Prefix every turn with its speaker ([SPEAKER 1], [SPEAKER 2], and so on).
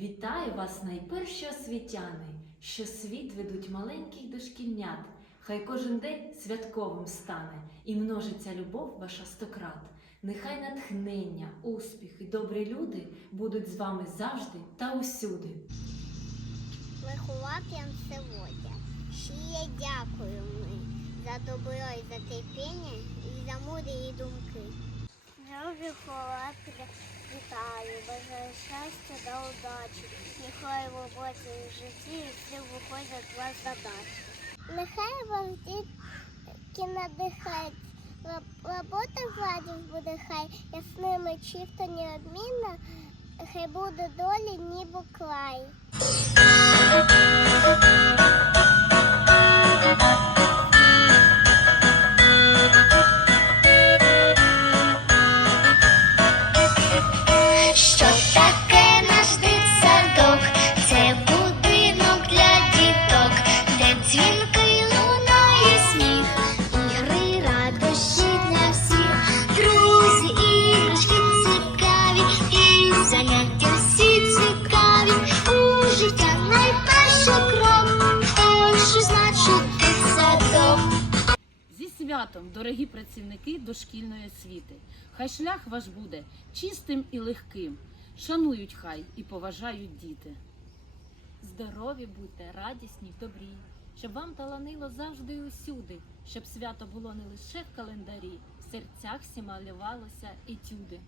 [SPEAKER 1] Вітаю вас, найперші освітяни, що світ ведуть маленьких дошкільнят. Хай кожен день святковим стане і множиться любов ваша стократ. Нехай натхнення, успіх і добрі люди будуть з вами завжди та усюди.
[SPEAKER 2] Вихователям сьогодні. Щире дякую ми за добро і за терпіння і за мудрі думки. Я вихователя вітаю, бажаю щастя та удачі. Нехай в роботі і в житті всі виходять вас задачі. Нехай вас дітки надихають. Робота владів буде хай ясними, чисто неодмінно, хай буде долі ніби край.
[SPEAKER 3] Святом, дорогі працівники дошкільної освіти. Хай шлях ваш буде чистим і легким. Шанують хай і поважають діти.
[SPEAKER 1] Здорові будьте, радісні добрі, щоб вам таланило завжди і усюди, щоб свято було не лише в календарі, в серцях всі малювалося етюди.